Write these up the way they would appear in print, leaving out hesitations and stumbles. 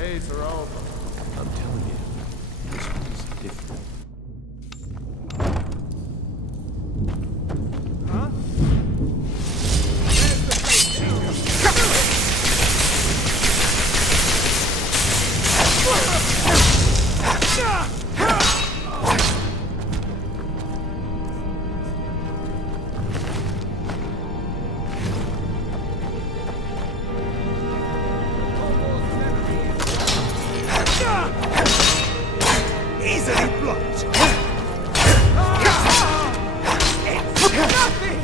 days are over. I'm telling you, this one's different. Huh? There's the place, Easily blocked. it's nothing!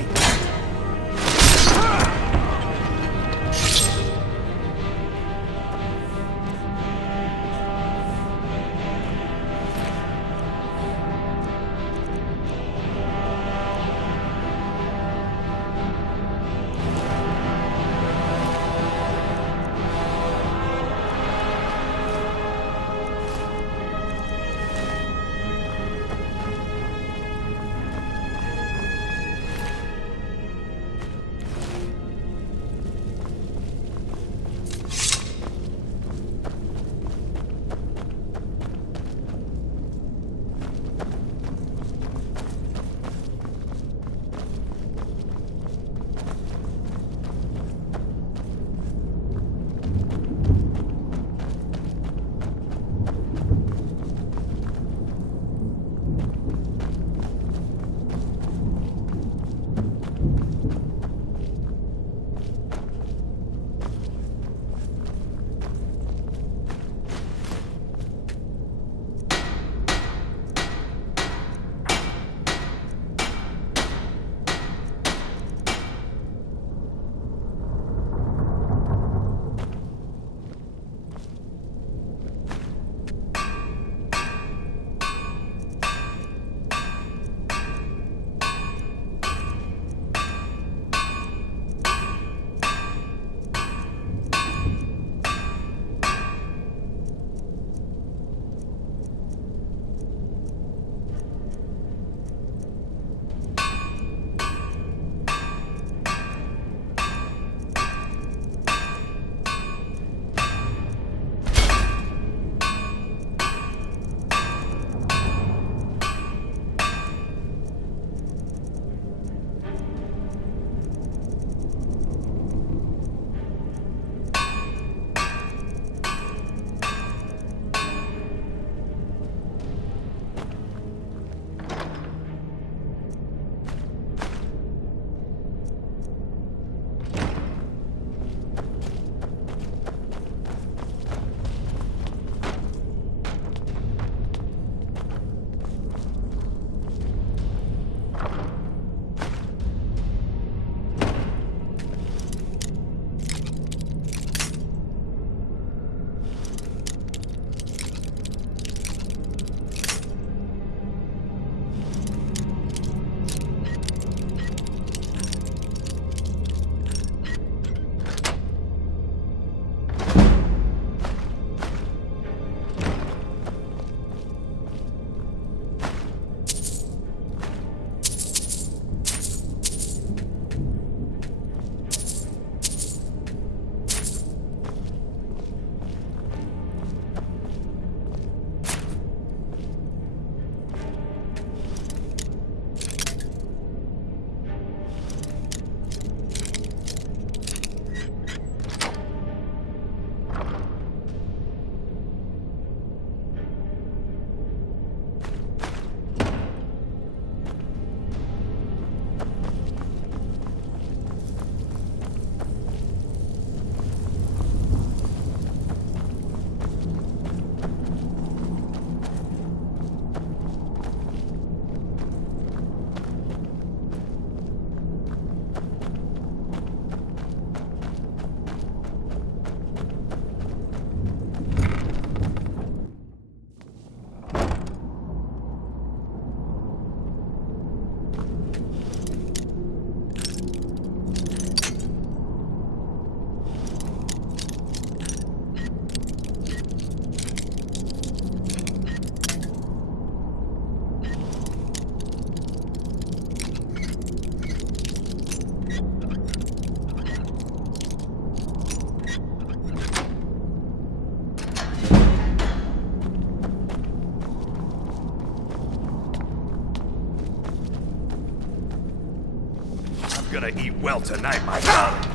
gonna eat well tonight, my son.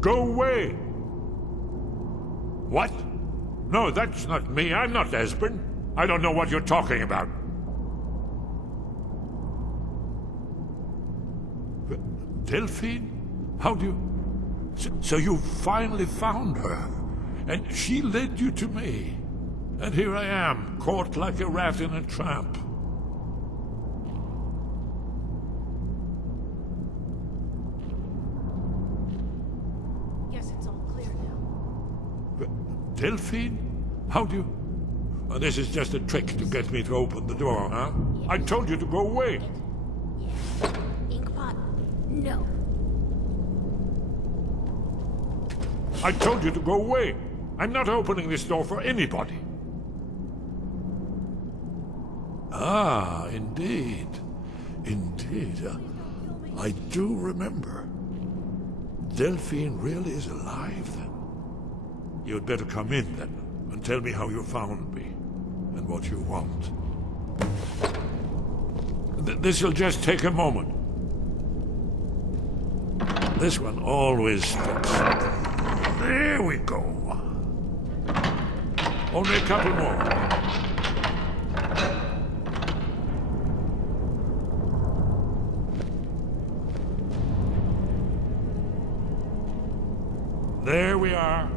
Go away! What? No, that's not me. I'm not Esbern. I don't know what you're talking about. Delphine? How do you... So you finally found her, and she led you to me. And here I am, caught like a rat in a trap. Guess it's all clear now. Delphine? How do you... Oh, this is just a trick to get me to open the door, huh? I told you to go away. Yes. Inkpot? No. I told you to go away. I'm not opening this door for anybody. Ah, indeed. Indeed. I do remember. Delphine really is alive, then. You'd better come in, then, and tell me how you found me, and what you want. This'll just take a moment. This one always sticks. There we go. Only a couple more. There we are.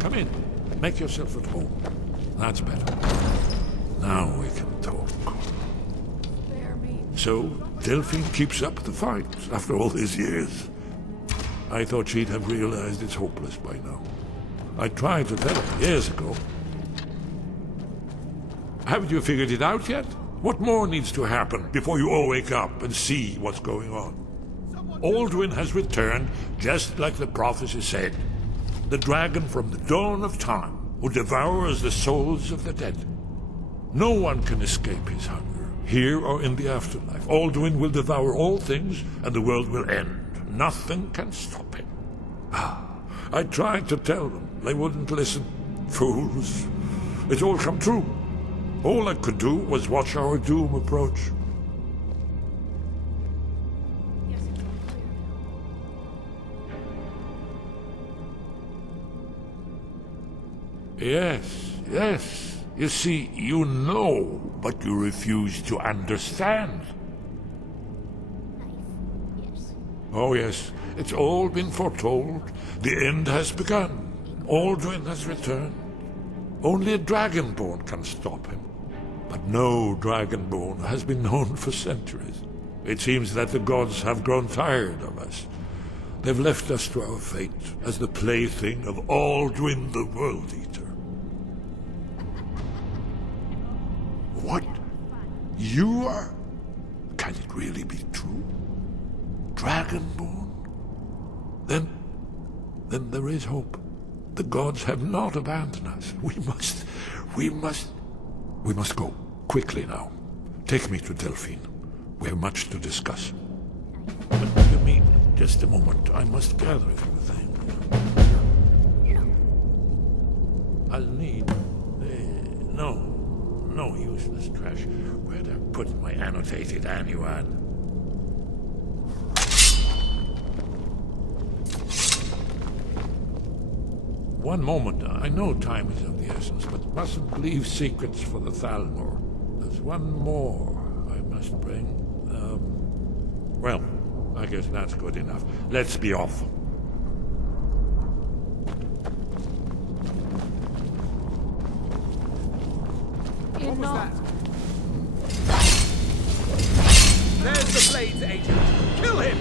Come in. Make yourself at home. That's better. Now we can talk. Spare me. So, Delphine keeps up the fight after all these years. I thought she'd have realized it's hopeless by now. I tried to tell her years ago. Haven't you figured it out yet? What more needs to happen before you all wake up and see what's going on? Alduin has returned, just like the prophecy said. The dragon from the dawn of time, who devours the souls of the dead. No one can escape his hunger, here or in the afterlife. Alduin will devour all things, and the world will end. Nothing can stop him. I tried to tell them. They wouldn't listen. Fools. It's all come true. All I could do was watch our doom approach. Guess it's all clear now. Yes. You see, you know, but you refuse to understand. Nice. Yes. Oh, yes. It's all been foretold. The end has begun. Alduin has returned. Only a dragonborn can stop him. But no dragonborn has been known for centuries. It seems that the gods have grown tired of us. They've left us to our fate as the plaything of Alduin the World-Eater. What? You are? Can it really be true? Dragonborn? Then there is hope. The gods have not abandoned us. We must go. Quickly now. Take me to Delphine. We have much to discuss. But give me just a moment. I must gather a few things. I'll need... No useless trash. Where'd I put my annotated annuan? One moment. I know time is of the essence, but mustn't leave secrets for the Thalmor. There's one more I must bring. Well, I guess that's good enough. Let's be off. What was that? There's the Blades agent. Kill him!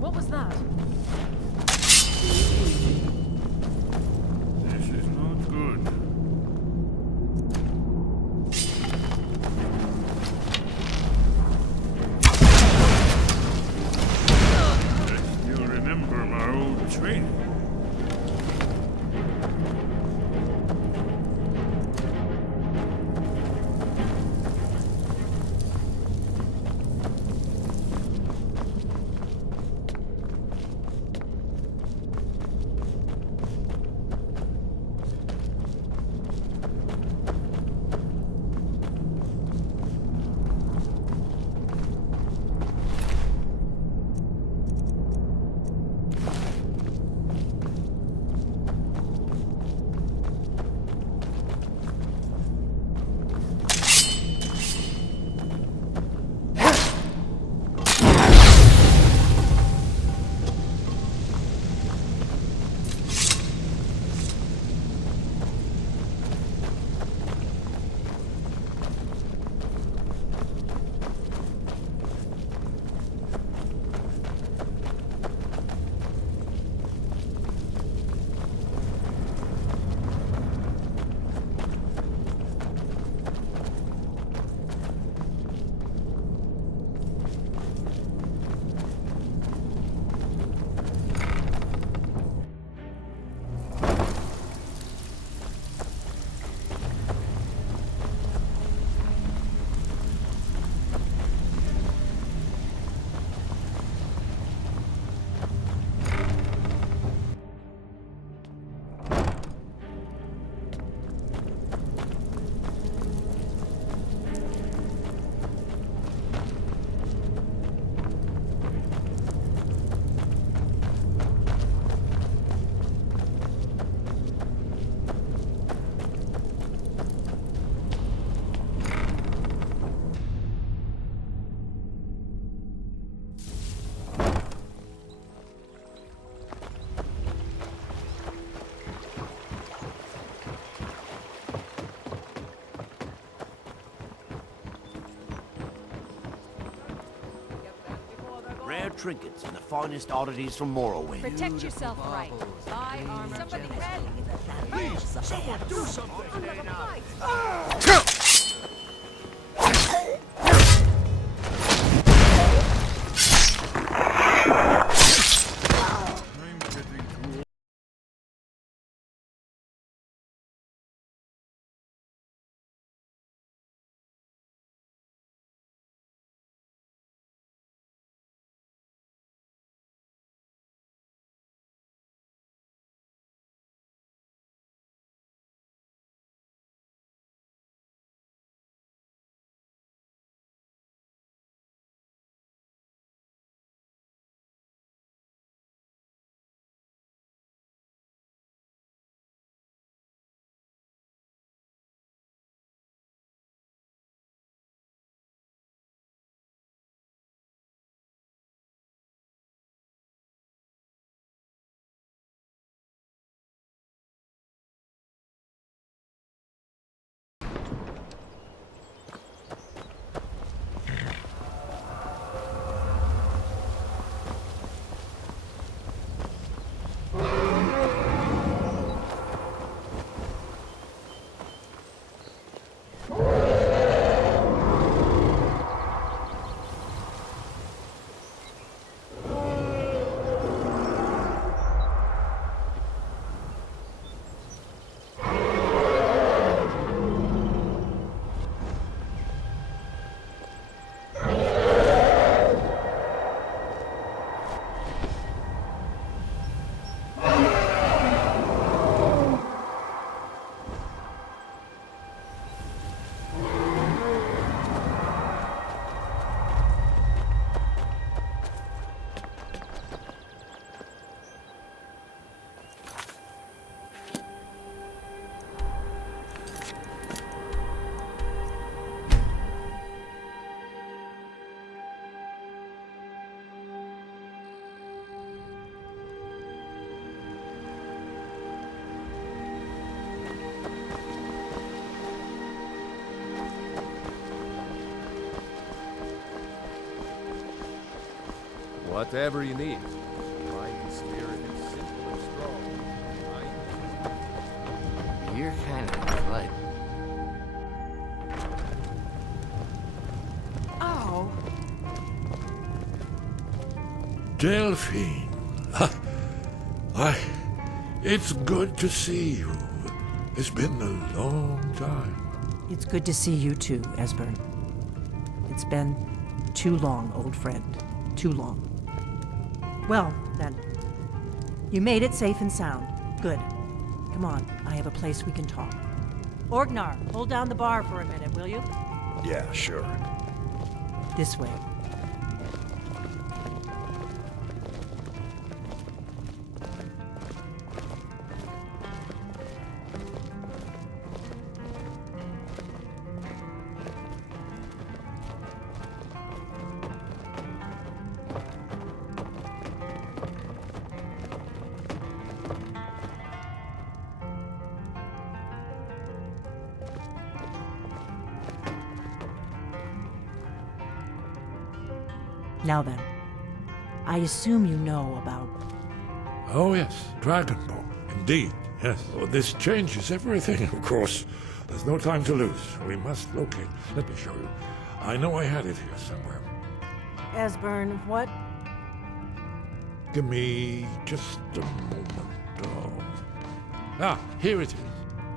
What was that? This is not good. I still remember my old training. Rare trinkets and the finest oddities from Morrowind. Protect yourself right. Buy armor. Somebody Please, someone do something! Whatever you need. My spirit is simple and strong. You're kind of like... Oh, Delphine. Why, it's good to see you. It's been a long time. It's good to see you too, Esbern. It's been too long, old friend. Too long. Well, then. You made it safe and sound. Good. Come on, I have a place we can talk. Orgnar, hold down the bar for a minute, will you? Yeah, sure. This way. Now then, I assume you know about... Oh, yes, Dragonborn. Indeed, yes. Oh, this changes everything, of course. There's no time to lose. We must locate. Let me show you. I know I had it here somewhere. Esbern, what? Give me just a moment. Ah, here it is.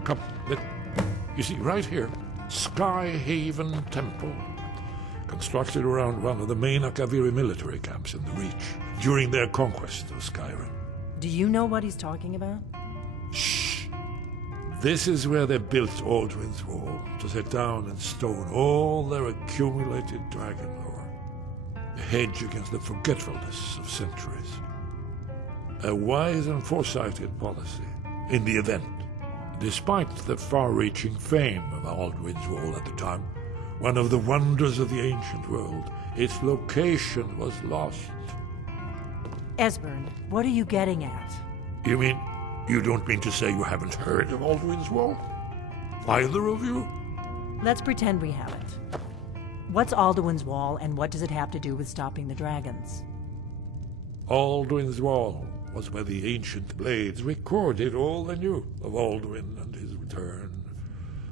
Come, you see, right here, Skyhaven Temple. Constructed around one of the main Akaviri military camps in the Reach during their conquest of Skyrim. Do you know what he's talking about? Shh! This is where they built Alduin's Wall, to set down in stone all their accumulated dragon lore. A hedge against the forgetfulness of centuries. A wise and foresighted policy in the event. Despite the far-reaching fame of Alduin's Wall at the time, one of the wonders of the ancient world, its location was lost. Esbern, what are you getting at? You mean, you don't mean to say you haven't heard of Alduin's Wall? Either of you? Let's pretend we haven't. What's Alduin's Wall, and what does it have to do with stopping the dragons? Alduin's Wall was where the ancient blades recorded all they knew of Alduin and his return.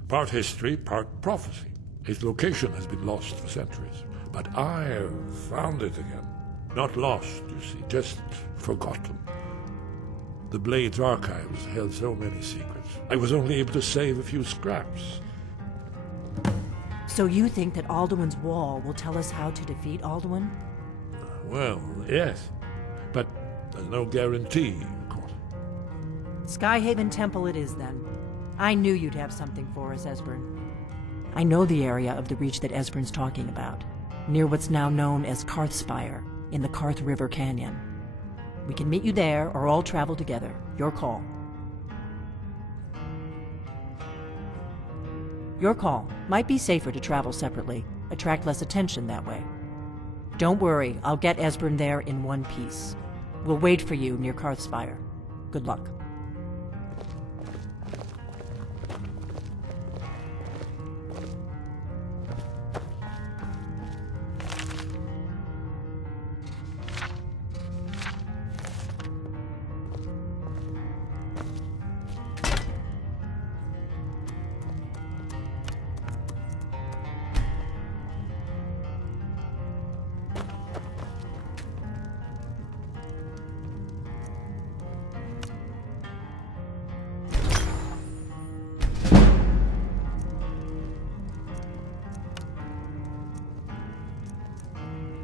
Part history, part prophecy. His location has been lost for centuries, but I found it again. Not lost, you see, just forgotten. The Blade's archives held so many secrets. I was only able to save a few scraps. So you think that Alduin's Wall will tell us how to defeat Alduin? Well, yes, but there's no guarantee, of course. Skyhaven Temple it is, then. I knew you'd have something for us, Esbern. I know the area of the Reach that Esbern's talking about, near what's now known as Karthspire, in the Karth River Canyon. We can meet you there, or all travel together. Your call. Your call. Might be safer to travel separately. Attract less attention that way. Don't worry, I'll get Esbern there in one piece. We'll wait for you near Karthspire. Good luck.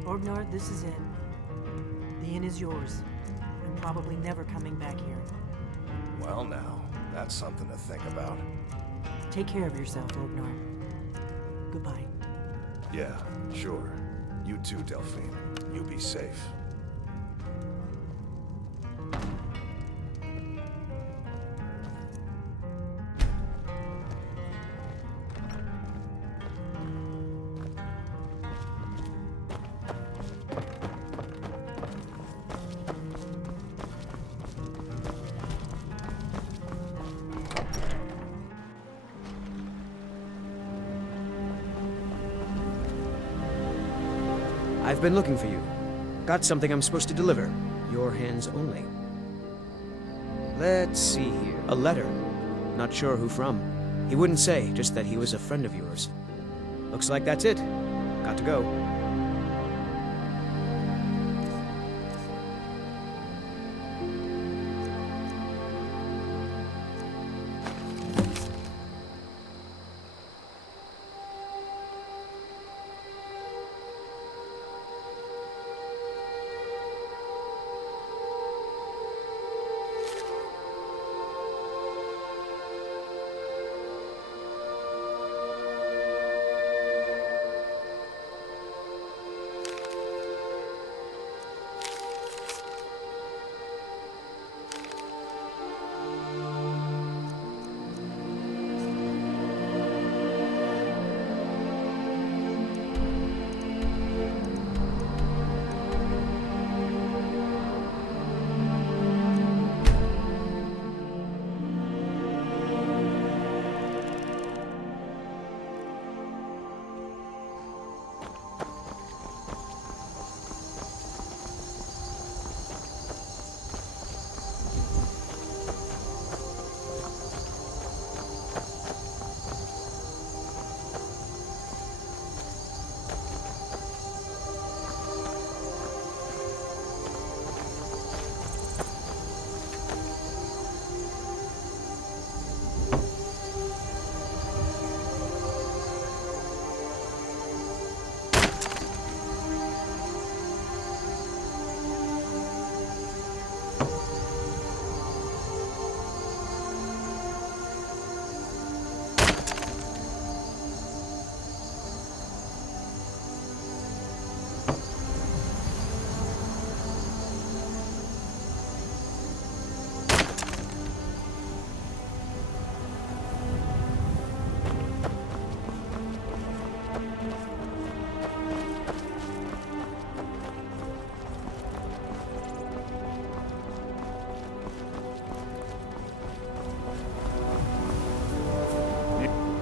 Orgnar, this is it. The inn is yours. I'm probably never coming back here. Well now, that's something to think about. Take care of yourself, Orgnar. Goodbye. Yeah, sure. You too, Delphine. You be safe. I've been looking for you. Got something I'm supposed to deliver. Your hands only. Let's see here. A letter. Not sure who from. He wouldn't say, just that he was a friend of yours. Looks like that's it. Got to go.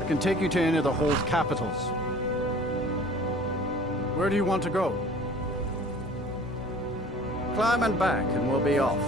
Can take you to any of the Hold's capitals. Where do you want to go? Climb and back, and we'll be off.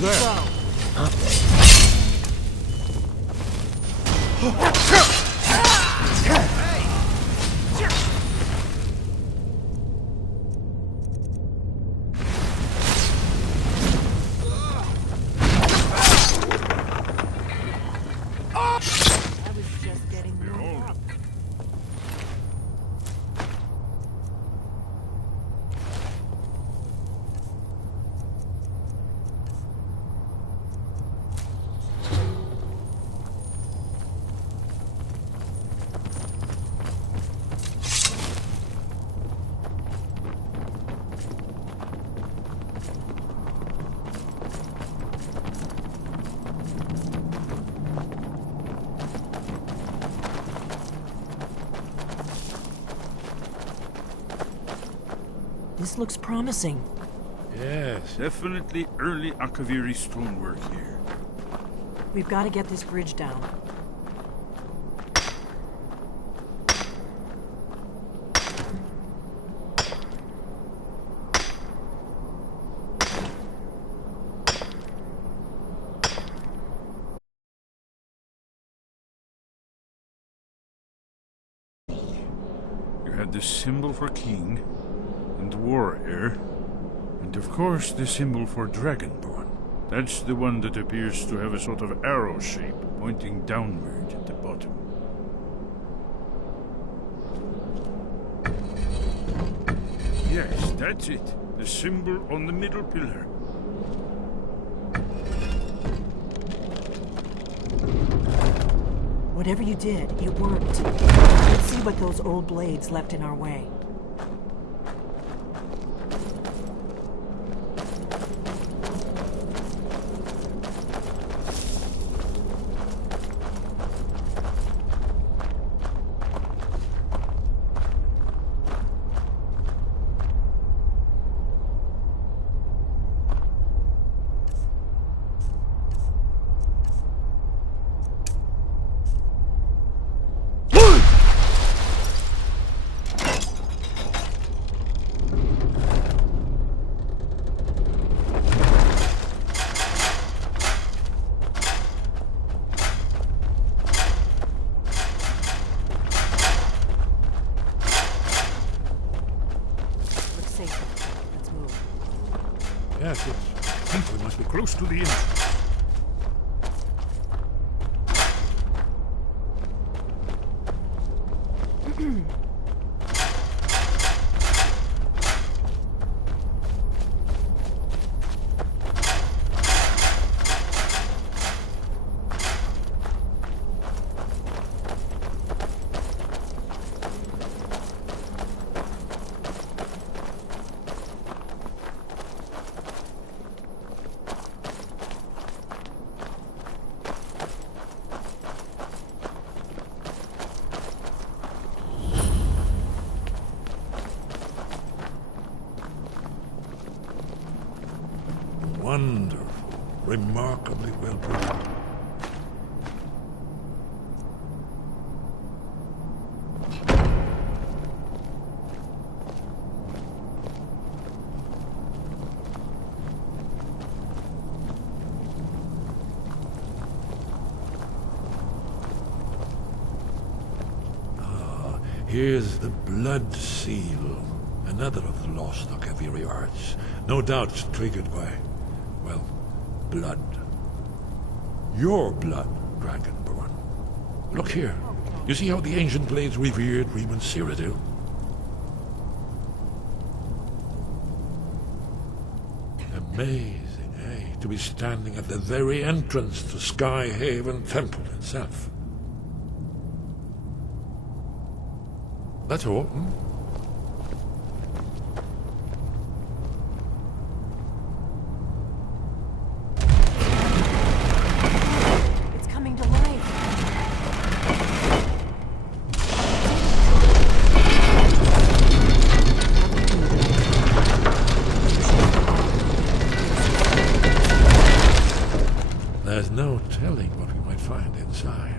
Who's there? I was just getting warmed up. This looks promising. Yes, definitely early Akaviri stonework here. We've got to get this bridge down. You had the symbol for king, and warrior, and of course the symbol for dragonborn. That's the one that appears to have a sort of arrow shape pointing downward at the bottom. Yes, that's it. The symbol on the middle pillar. Whatever you did, it worked. Let's see what those old blades left in our way. Looks safe. Let's move. Yes, I think we must be close to the entrance. Wonderful. Remarkably well put. Here's the blood seal, another of the lost Akaviri arts. No doubt triggered by, well, blood. Your blood, Dragonborn. Look here. You see how the ancient blades revered Reman Cyrodiil? Amazing, eh? To be standing at the very entrance to Skyhaven Temple itself. That's all. It's coming to life. There's no telling what we might find inside.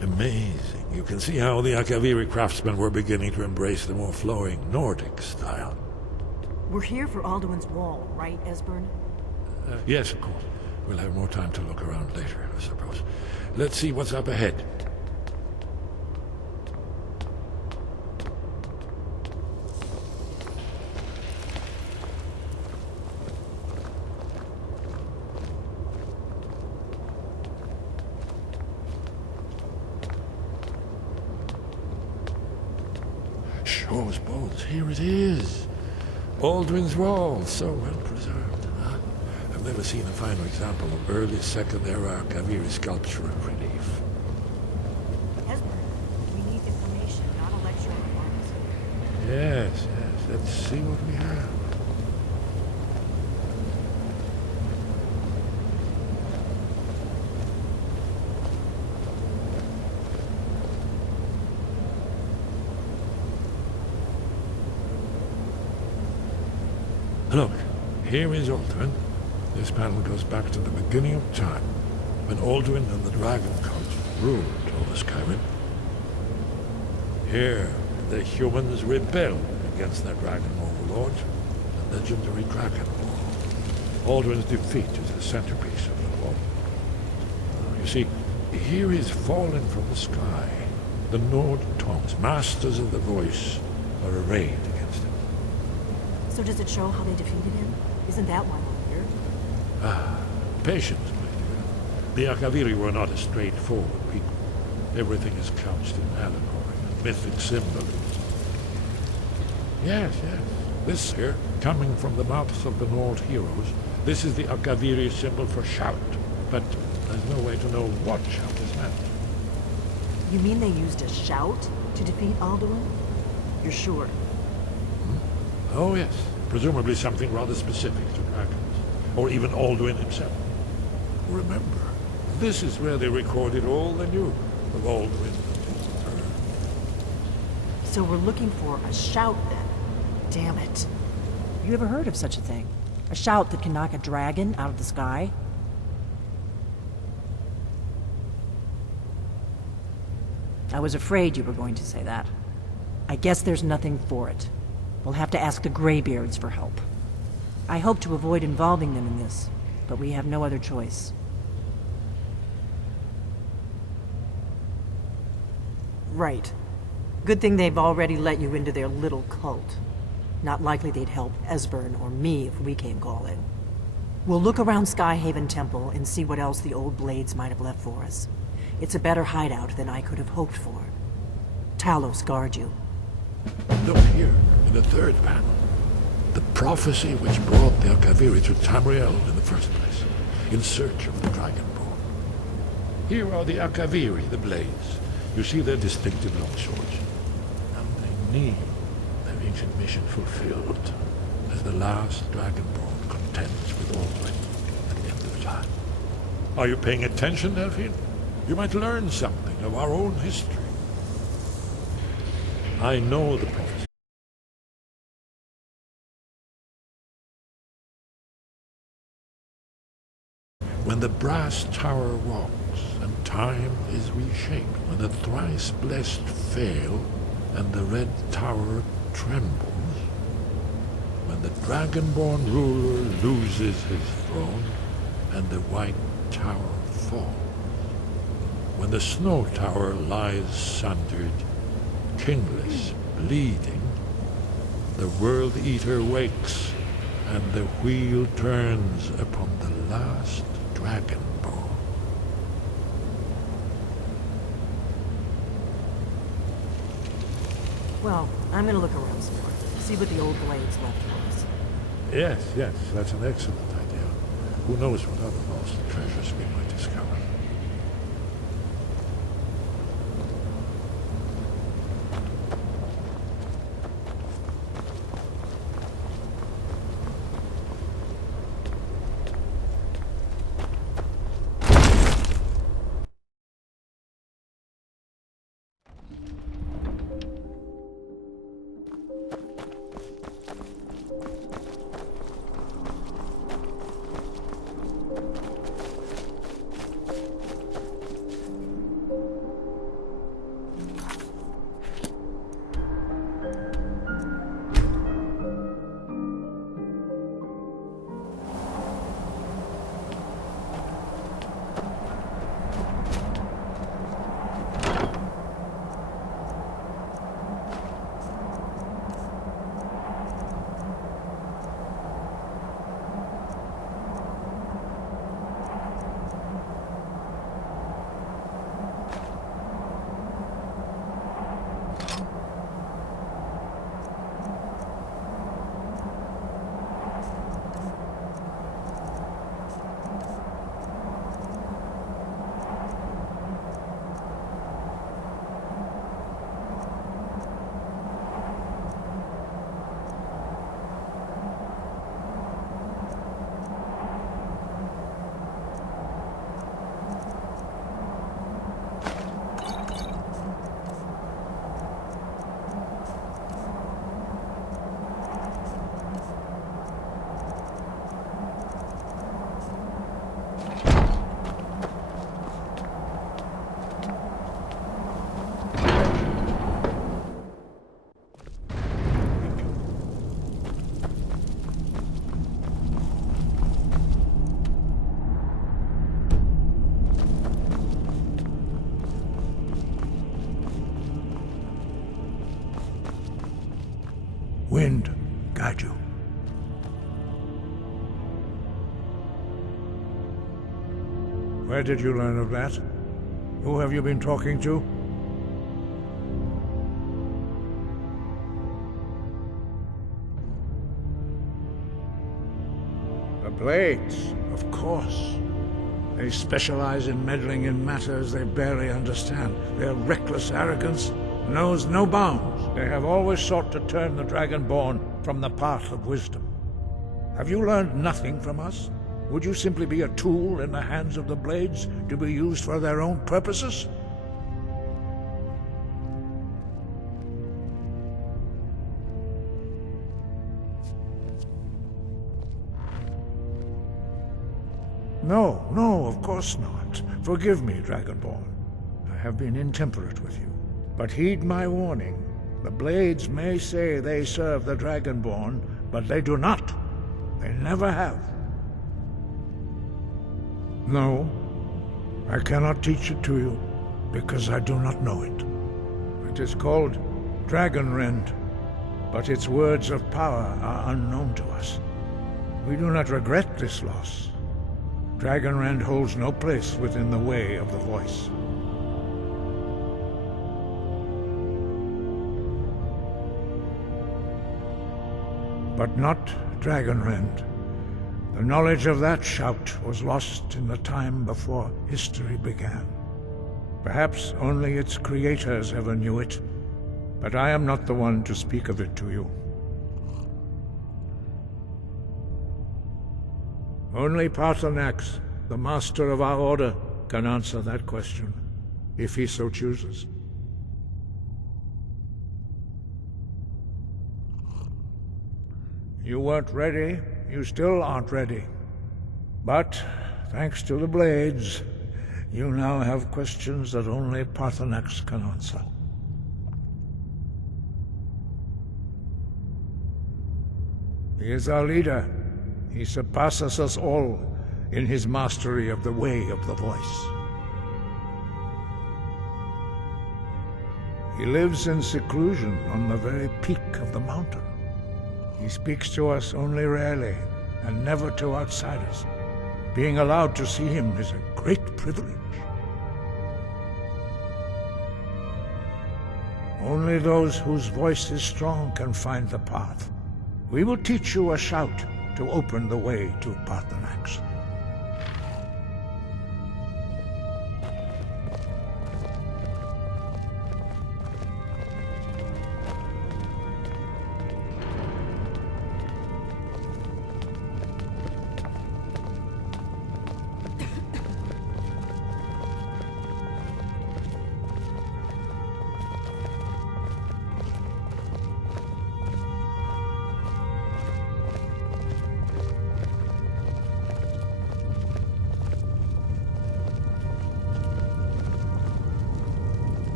Amazing. You can see how the Akaviri craftsmen were beginning to embrace the more flowing Nordic style. We're here for Alduin's Wall, right, Esbern? Yes, of course. We'll have more time to look around later, I suppose. Let's see what's up ahead. Shaw's bones, here it is. Alduin's Wall, so well preserved. Huh? I've never seen a finer example of early Second Era Kaviri sculpture and relief. Esbern, we need information, not a lecture on art. Yes, let's see what we have. Look, here is Alduin. This panel goes back to the beginning of time, when Alduin and the Dragon Cult ruled over Skyrim. Here, the humans rebelled against their dragon overlord, the legendary Dragon Ball. Alduin's defeat is the centerpiece of the wall. You see, here is fallen from the sky. The Nord Tongs, masters of the voice, are arrayed against him. So does it show how they defeated him? Isn't that why we're here? Patience, my dear. The Akaviri were not a straightforward people. Everything is couched in allegory and mythic symbolism. Yes. This here, coming from the mouths of the Nord heroes, this is the Akaviri symbol for shout. But there's no way to know what shout is meant. You mean they used a shout to defeat Alduin? You're sure? Oh yes, presumably something rather specific to dragons, or even Alduin himself. Remember, this is where they recorded all they knew of Alduin and his return. So we're looking for a shout then. Damn it. You ever heard of such a thing? A shout that can knock a dragon out of the sky? I was afraid you were going to say that. I guess there's nothing for it. We'll have to ask the Greybeards for help. I hope to avoid involving them in this, but we have no other choice. Right. Good thing they've already let you into their little cult. Not likely they'd help Esbern or me if we came calling. We'll look around Skyhaven Temple and see what else the old blades might have left for us. It's a better hideout than I could have hoped for. Talos guard you. Look here, in the third panel. The prophecy which brought the Akaviri to Tamriel in the first place, in search of the Dragonborn. Here are the Akaviri, the blades. You see their distinctive longswords. And they need their ancient mission fulfilled, as the last Dragonborn contends with Alduin at the end of time. Are you paying attention, Delphine? You might learn something of our own history. I know the prophecy. When the brass tower rocks and time is reshaped, when the thrice blessed fail and the red tower trembles, when the dragonborn ruler loses his throne and the white tower falls, when the snow tower lies sundered, kingless, bleeding, the World-Eater wakes, and the wheel turns upon the last Dragonborn. Well, I'm gonna look around some more. See what the old blades left for us. Yes, that's an excellent idea. Who knows what other lost treasures we might discover. wind guide you. Where did you learn of that? Who have you been talking to? The Blades, of course. They specialize in meddling in matters they barely understand. Their reckless arrogance knows no bounds. They have always sought to turn the Dragonborn from the path of wisdom. Have you learned nothing from us? Would you simply be a tool in the hands of the Blades to be used for their own purposes? No, of course not. Forgive me, Dragonborn. I have been intemperate with you. But heed my warning. The Blades may say they serve the Dragonborn, but they do not. They never have. No, I cannot teach it to you, because I do not know it. It is called Dragonrend, but its words of power are unknown to us. We do not regret this loss. Dragonrend holds no place within the way of the voice. But not Dragonrend. The knowledge of that shout was lost in the time before history began. Perhaps only its creators ever knew it, but I am not the one to speak of it to you. Only Paarthurnax, the master of our order, can answer that question, if he so chooses. You weren't ready. You still aren't ready. But, thanks to the Blades, you now have questions that only Paarthurnax can answer. He is our leader. He surpasses us all in his mastery of the way of the voice. He lives in seclusion on the very peak of the mountain. He speaks to us only rarely, and never to outsiders. Being allowed to see him is a great privilege. Only those whose voice is strong can find the path. We will teach you a shout to open the way to Paarthurnax.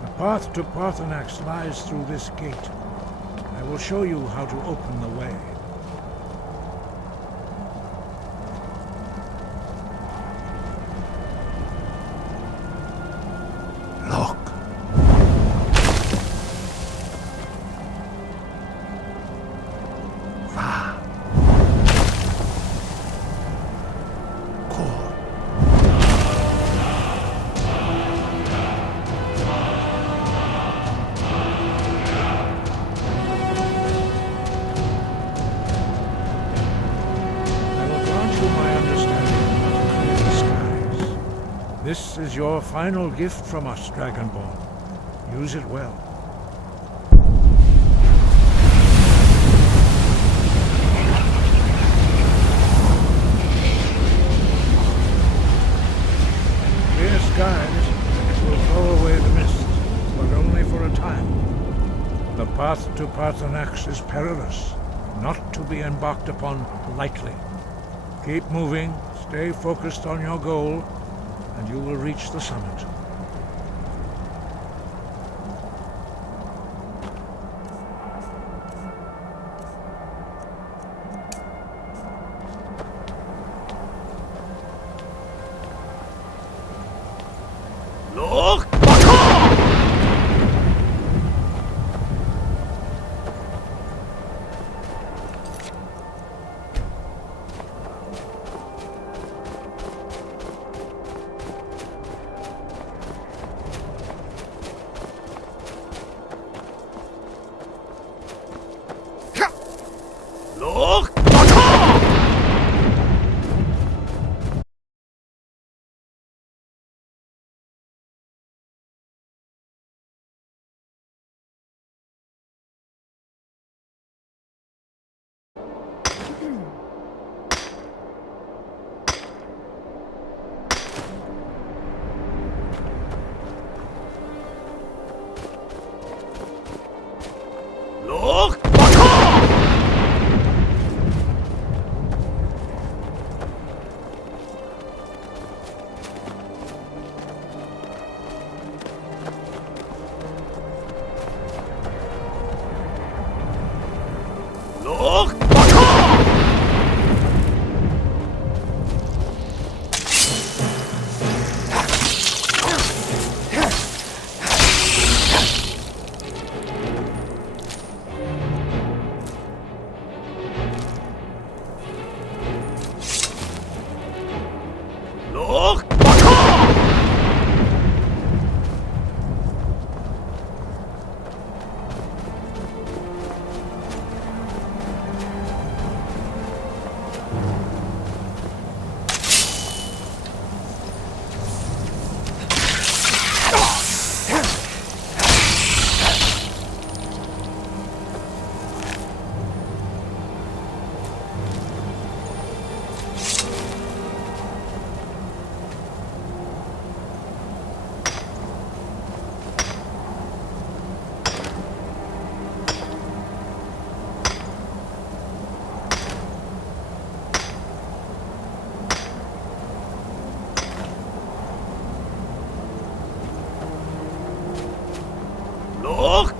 The path to Paarthurnax lies through this gate. I will show you how to open the way. Look. Va. Kor. This is your final gift from us, Dragonborn. Use it well. Clear skies will blow away the mist, but only for a time. The path to Parthenax is perilous, not to be embarked upon lightly. Keep moving, stay focused on your goal, and you will reach the summit. Look! Look! Look! Look! Look! Look!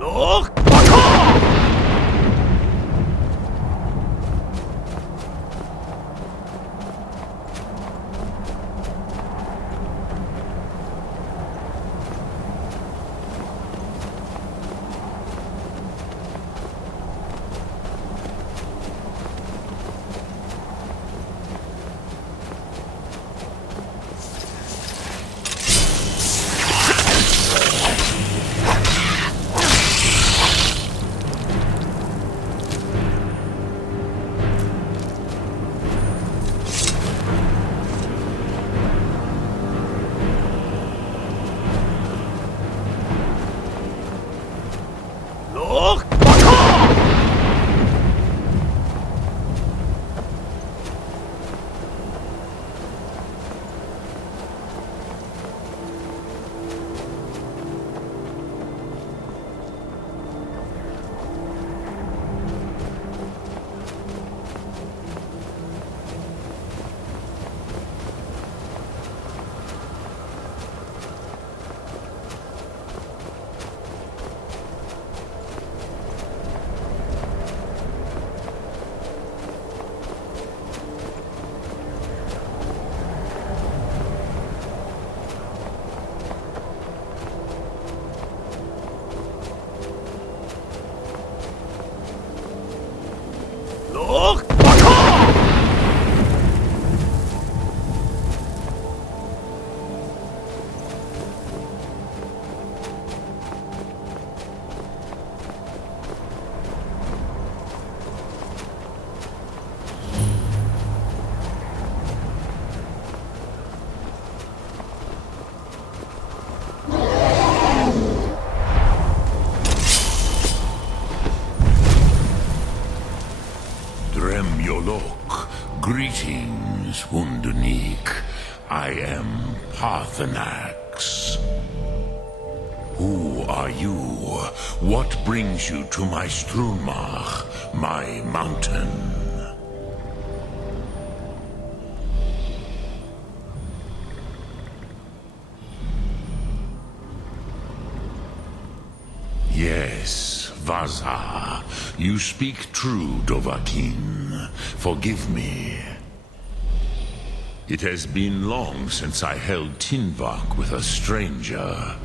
Look! Greetings, Wunderneek. I am Parthenax. Who are you? What brings you to my Strunmach, my mountain? Yes, Vaza. You speak true, Dovahkiin. Forgive me. It has been long since I held Tinvak with a stranger.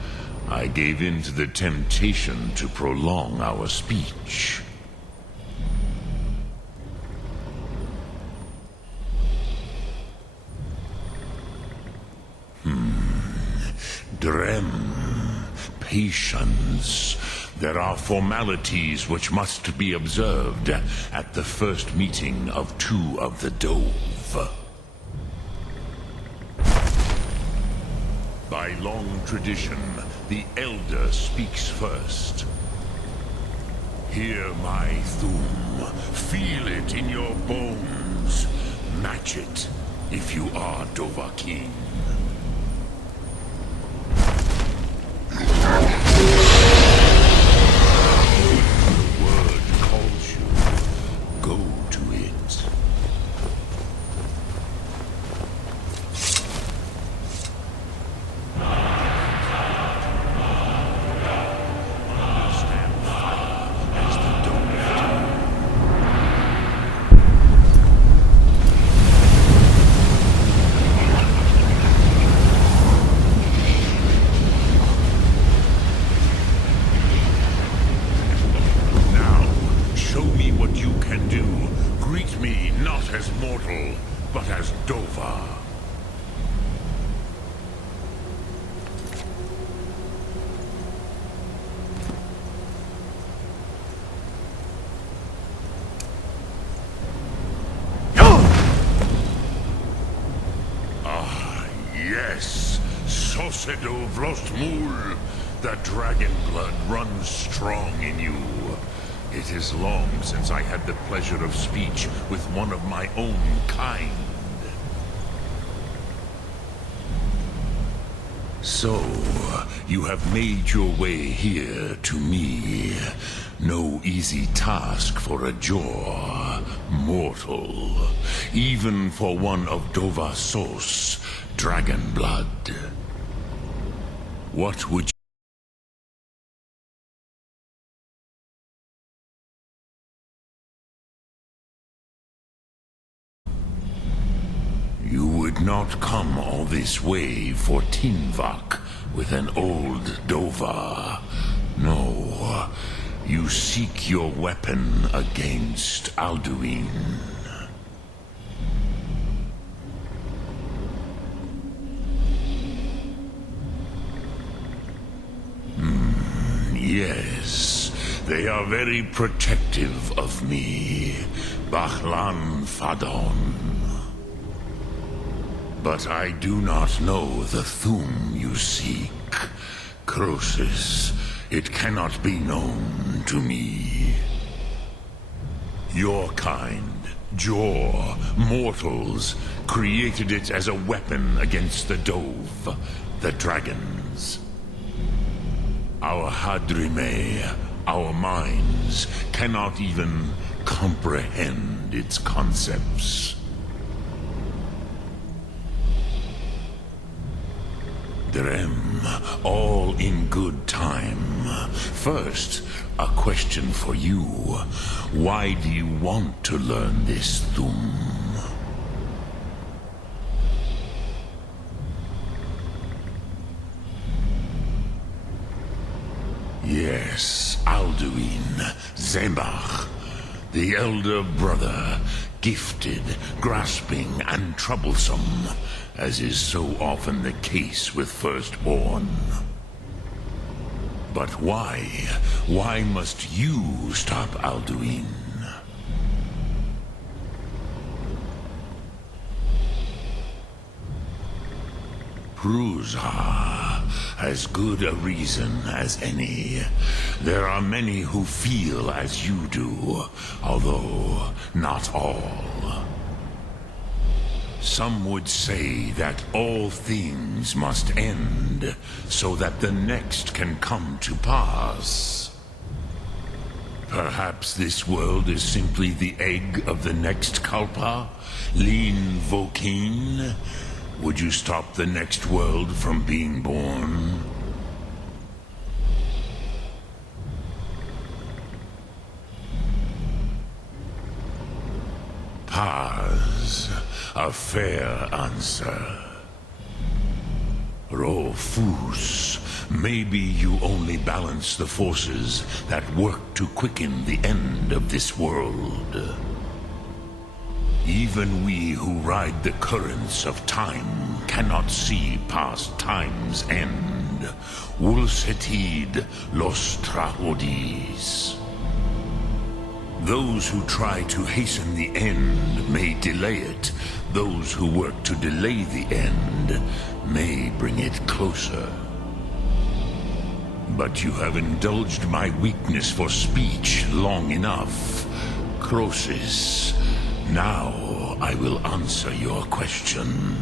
I gave in to the temptation to prolong our speech. Drem. Patience. There are formalities which must be observed at the first meeting of two of the Dove. By long tradition, the Elder speaks first. Hear my Thum. Feel it in your bones. Match it if you are Dovahkiin. The word calls you. Go to it. Understand fire as the Dove do. Now, show me what you can do. Greet me not as mortal, but as Dova. Yes, Sosedo Vlostmul. The dragon blood runs strong in you. It is long since I had the pleasure of speech with one of my own kind. So, you have made your way here to me. No easy task for a Jor, mortal. Even for one of Dova Sos, dragon blood. What would you would not come all this way for Tinvak with an old Dova. No, you seek your weapon against Alduin. Yes, they are very protective of me, Bachlan Fadon. But I do not know the Thum you seek. Croesus, it cannot be known to me. Your kind, Jor, mortals, created it as a weapon against the Dove, the dragons. Our Hadrime, our minds, cannot even comprehend its concepts. Drem, all in good time. First, a question for you. Why do you want to learn this Thum? Yes, Alduin, Zebach, the elder brother, gifted, grasping, and troublesome, as is so often the case with firstborn. But why? Why must you stop Alduin? Prusa, as good a reason as any. There are many who feel as you do, although not all. Some would say that all things must end so that the next can come to pass. Perhaps this world is simply the egg of the next Kalpa, Lin Vokin. Would you stop the next world from being born? Paz, a fair answer. Rofus, maybe you only balance the forces that work to quicken the end of this world. Even we who ride the currents of time cannot see past time's end. Wulsetid los trahodis. Those who try to hasten the end may delay it. Those who work to delay the end may bring it closer. But you have indulged my weakness for speech long enough. Croesus, now I will answer your question.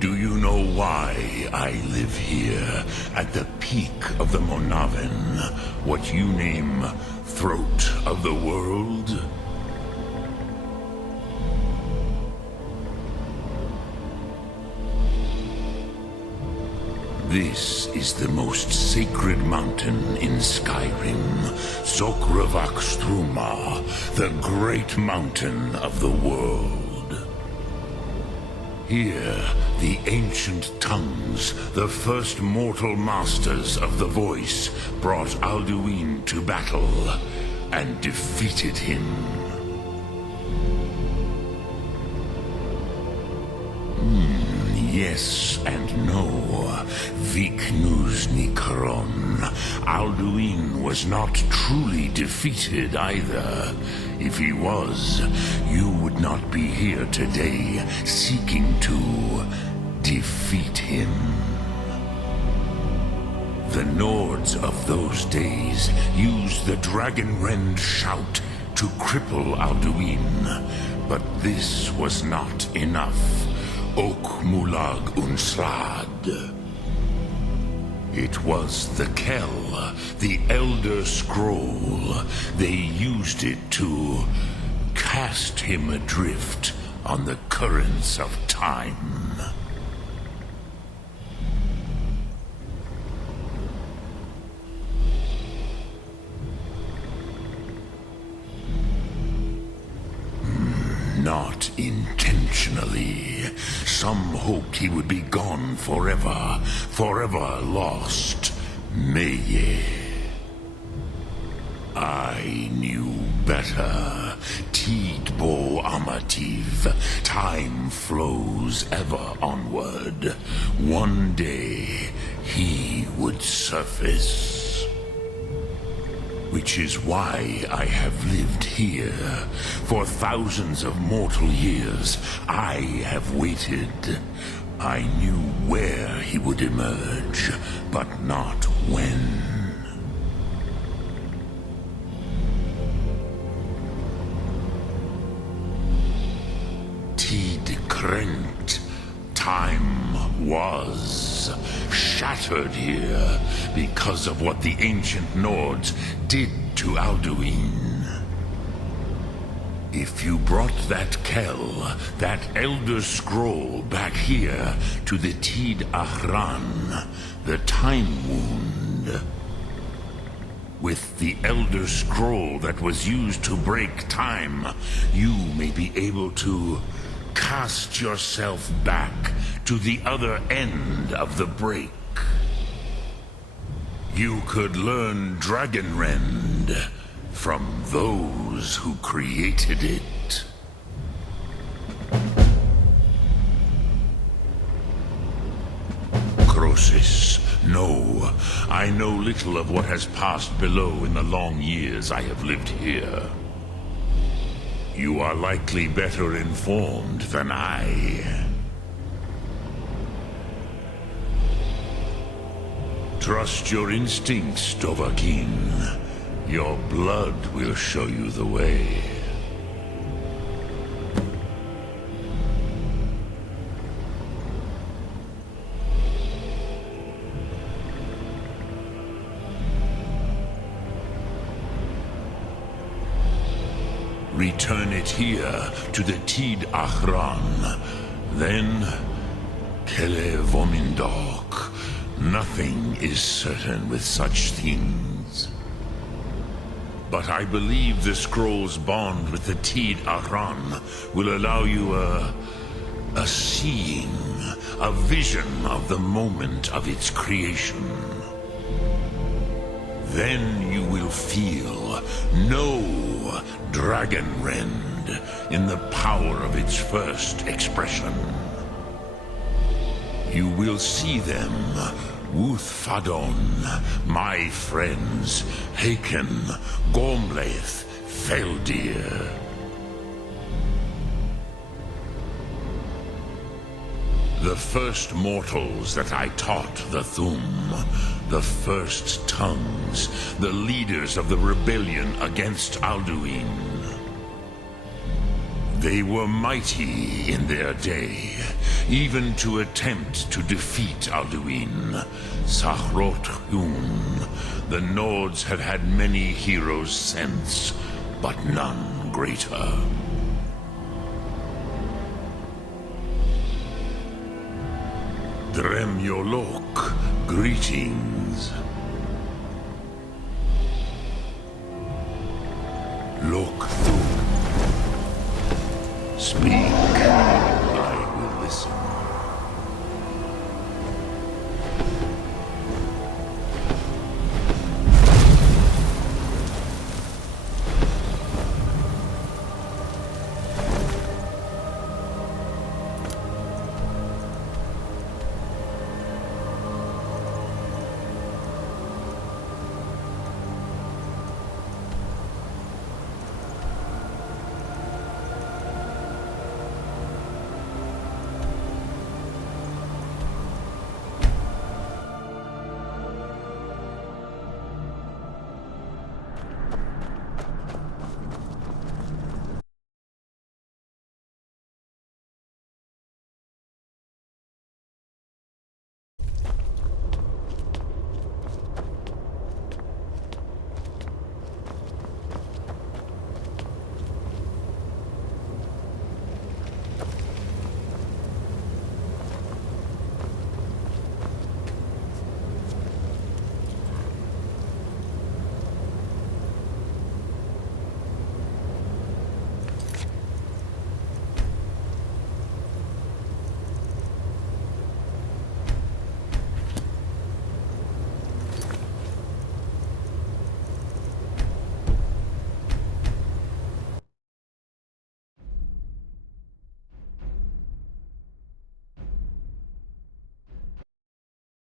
Do you know why I live here, at the peak of the Monaven, what you name Throat of the World? This is the most sacred mountain in Skyrim, Zokravakstruma, the great mountain of the world. Here, the ancient tongues, the first mortal masters of the voice, brought Alduin to battle and defeated him. Yes and no. Viknusnikaron. Alduin was not truly defeated either. If he was, you would not be here today seeking to defeat him. The Nords of those days used the Dragonrend shout to cripple Alduin, but this was not enough. Ok Mulag Unslad. It was the Kell, the Elder Scroll. They used it to cast him adrift on the currents of time. Not intentionally. Some hoped he would be gone forever, forever lost. Meye. I knew better. Tidbo Amativ. Time flows ever onward. One day, he would surface. Which is why I have lived here. For thousands of mortal years, I have waited. I knew where he would emerge, but not when. Tid Krent. Time was shattered here because of what the ancient Nords did to Alduin. If you brought that Kell, that Elder Scroll back here to the Tid Ahran, the Time Wound, with the Elder Scroll that was used to break time, you may be able to cast yourself back to the other end of the break. You could learn Dragonrend from those who created it. Croesus, no. I know little of what has passed below in the long years I have lived here. You are likely better informed than I. Trust your instincts, Dovahkiin. Your blood will show you the way. Return it here to the Tid Achran. Then, Kele Vomindok. Nothing is certain with such things. But I believe the scroll's bond with the Tid Achran will allow you a seeing, a vision of the moment of its creation. Then you will feel, know Dragonrend in the power of its first expression. You will see them, Wuthfadon, my friends, Haken, Gormlaith, Feldir. The first mortals that I taught the Thum, the first tongues, the leaders of the rebellion against Alduin. They were mighty in their day, even to attempt to defeat Alduin. Sahrot Hun, the Nords had had many heroes since, but none greater. Dremyolok, greetings. Look through. Speak.